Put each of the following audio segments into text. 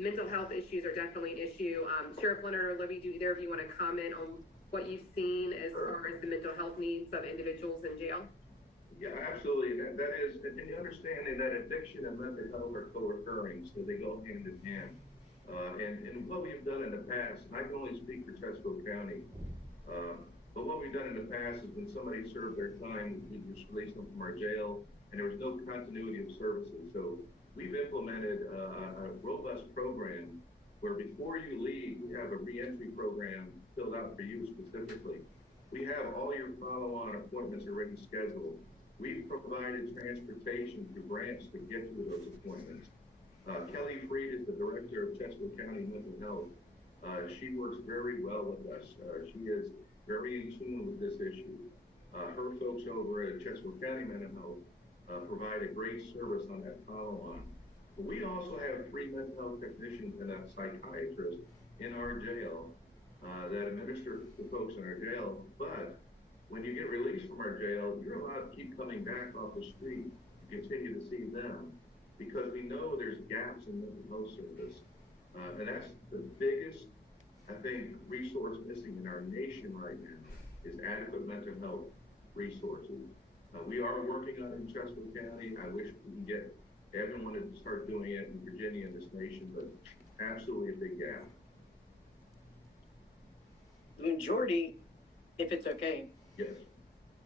mental health issues are definitely an issue. Sheriff Leonard or Libby, do either of you want to comment on what you've seen as far as the mental health needs of individuals in jail? Yeah, absolutely. That is, and you understand that addiction and mental health are co-occurring, so they go hand in hand. And what we've done in the past, and I can only speak for Chesco County, but what we've done in the past is when somebody served their time, we just released them from our jail, and there was no continuity of services. So we've implemented a robust program where before you leave, we have a reentry program filled out for you specifically. We have all your follow-on appointments already scheduled. We've provided transportation through grants to get to those appointments. Kelly Freed is the director of Chesco County Mental Health. She works very well with us. She is very in tune with this issue. Her folks over at Chesco County Mental Health provide a great service on that follow-on. But we also have 3 mental health technicians and a psychiatrist in our jail that administer to folks in our jail. But when you get released from our jail, you're allowed to keep coming back off the street to continue to see them, because we know there's gaps in mental health service. And that's the biggest, I think, resource missing in our nation right now is adequate mental health resources. We are working on it in Chesco County. I wish we can get everyone to start doing it in Virginia and this nation, but absolutely a big gap. The majority, if it's okay, Yes.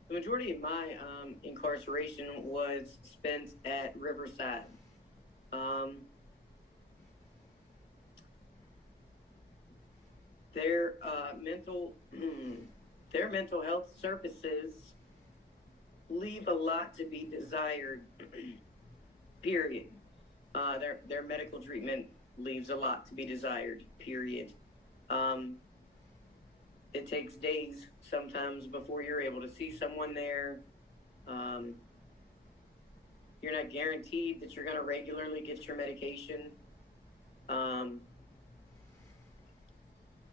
the majority of my incarceration was spent at Riverside. Their their mental health services leave a lot to be desired. Period. Their medical treatment leaves a lot to be desired. Period. It takes days sometimes before you're able to see someone there. You're not guaranteed that you're going to regularly get your medication.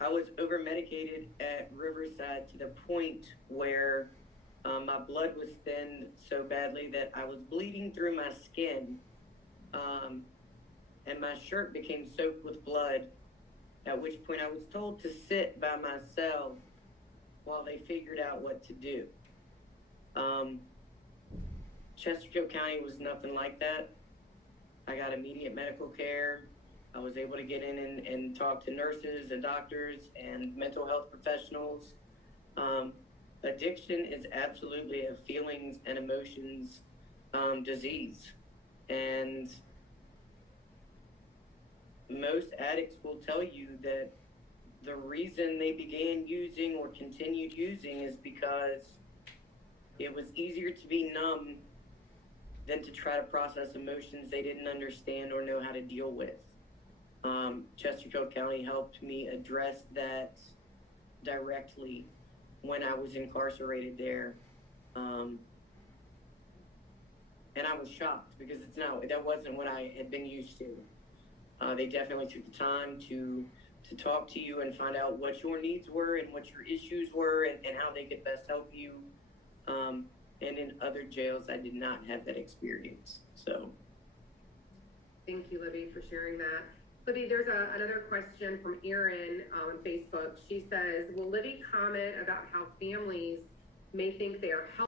I was over medicated at Riverside to the point where my blood was thinned so badly that I was bleeding through my skin, and my shirt became soaked with blood, at which point I was told to sit by myself while they figured out what to do. Chesterfield County was nothing like that. I got immediate medical care. I was able to get in and talk to nurses and doctors and mental health professionals. Addiction is absolutely a feelings and emotions disease. And most addicts will tell you that the reason they began using or continued using is because it was easier to be numb than to try to process emotions they didn't understand or know how to deal with. Chesterfield County helped me address that directly when I was incarcerated there. And I was shocked because that wasn't what I had been used to. They definitely took the time to talk to you and find out what your needs were and what your issues were and how they could best help you. And in other jails, I did not have that experience. So, thank you, Libby, for sharing that. Libby, there's another question from Erin on Facebook. She says, will Libby comment about how families may think they are helping